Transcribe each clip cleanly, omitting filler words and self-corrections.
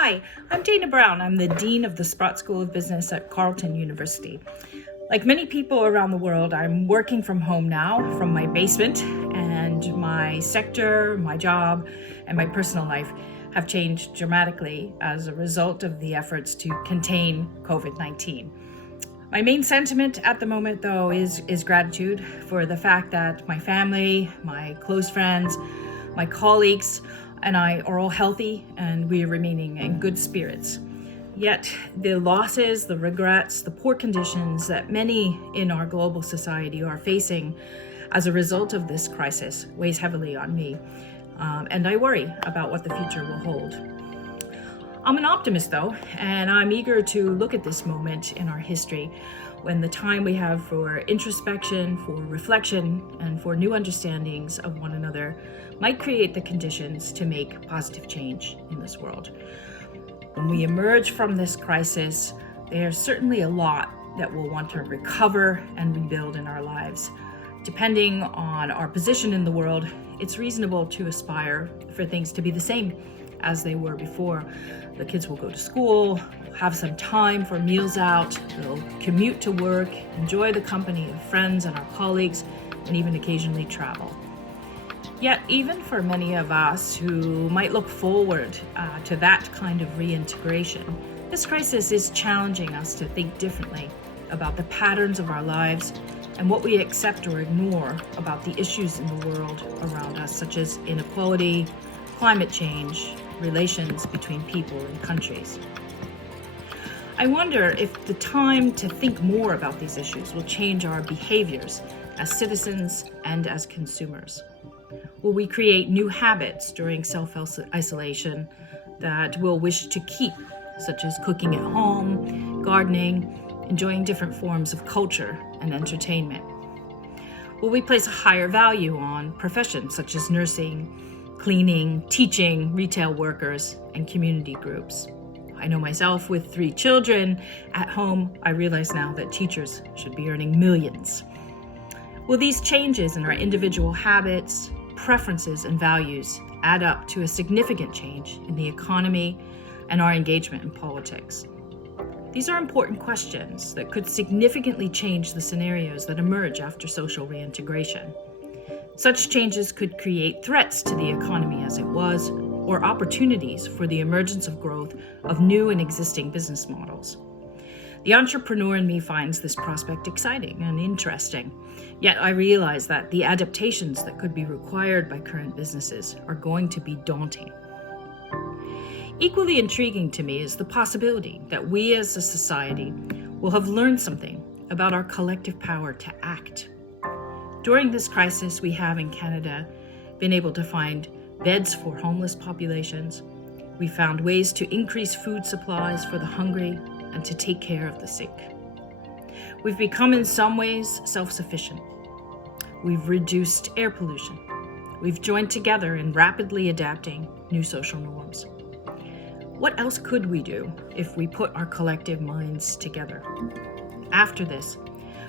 Hi, I'm Dana Brown. I'm the Dean of the Sprott School of Business at Carleton University. Like many people around the world, I'm working from home now, from my basement, and my sector, my job, and my personal life have changed dramatically as a result of the efforts to contain COVID-19. My main sentiment at the moment, though, is gratitude for the fact that my family, my close friends, my colleagues, and I are all healthy and we are remaining in good spirits. Yet the losses, the regrets, the poor conditions that many in our global society are facing as a result of this crisis weighs heavily on me, and I worry about what the future will hold. I'm an optimist though, and I'm eager to look at this moment in our history when the time we have for introspection, for reflection, and for new understandings of one another might create the conditions to make positive change in this world. When we emerge from this crisis, there's certainly a lot that we'll want to recover and rebuild in our lives. Depending on our position in the world, it's reasonable to aspire for things to be the same as they were before. The kids will go to school, have some time for meals out, they'll commute to work, enjoy the company of friends and our colleagues, and even occasionally travel. Yet, even for many of us who might look forward to that kind of reintegration, this crisis is challenging us to think differently about the patterns of our lives and what we accept or ignore about the issues in the world around us, such as inequality, climate change, relations between people and countries. I wonder if the time to think more about these issues will change our behaviors as citizens and as consumers. Will we create new habits during self-isolation that we'll wish to keep, such as cooking at home, gardening, enjoying different forms of culture and entertainment? Will we place a higher value on professions such as nursing, cleaning, teaching, retail workers, and community groups? I know myself with 3 children at home, I realize now that teachers should be earning millions. Will these changes in our individual habits, preferences, and values add up to a significant change in the economy and our engagement in politics? These are important questions that could significantly change the scenarios that emerge after social reintegration. Such changes could create threats to the economy as it was, or opportunities for the emergence of growth of new and existing business models. The entrepreneur in me finds this prospect exciting and interesting, yet I realize that the adaptations that could be required by current businesses are going to be daunting. Equally intriguing to me is the possibility that we as a society will have learned something about our collective power to act. During this crisis, we have in Canada been able to find beds for homeless populations. We found ways to increase food supplies for the hungry and to take care of the sick. We've become in some ways self-sufficient. We've reduced air pollution. We've joined together in rapidly adapting new social norms. What else could we do if we put our collective minds together? After this,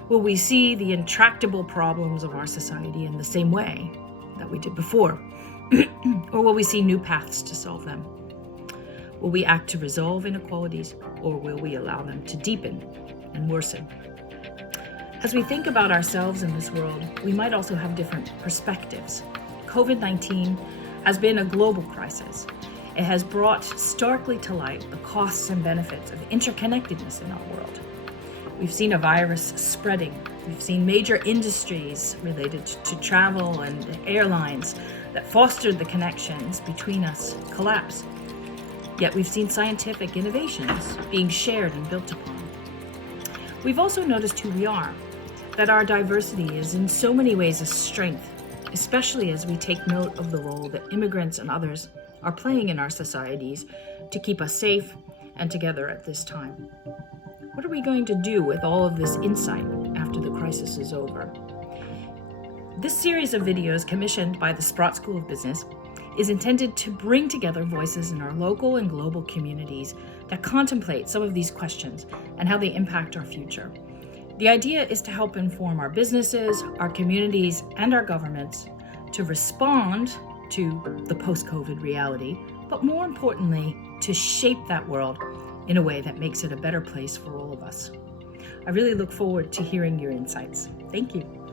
will we see the intractable problems of our society in the same way that we did before? Or will we see new paths to solve them? Will we act to resolve inequalities, or will we allow them to deepen and worsen? As we think about ourselves in this world, we might also have different perspectives. COVID-19 has been a global crisis. It has brought starkly to light the costs and benefits of interconnectedness in our world. We've seen a virus spreading. We've seen major industries related to travel and airlines that fostered the connections between us collapse. Yet we've seen scientific innovations being shared and built upon. We've also noticed who we are, that our diversity is in so many ways a strength, especially as we take note of the role that immigrants and others are playing in our societies to keep us safe and together at this time. What are we going to do with all of this insight after the crisis is over? This series of videos commissioned by the Sprott School of Business is intended to bring together voices in our local and global communities that contemplate some of these questions and how they impact our future. The idea is to help inform our businesses, our communities, and our governments to respond to the post-COVID reality but more importantly, to shape that world in a way that makes it a better place for all of us. I really look forward to hearing your insights. Thank you.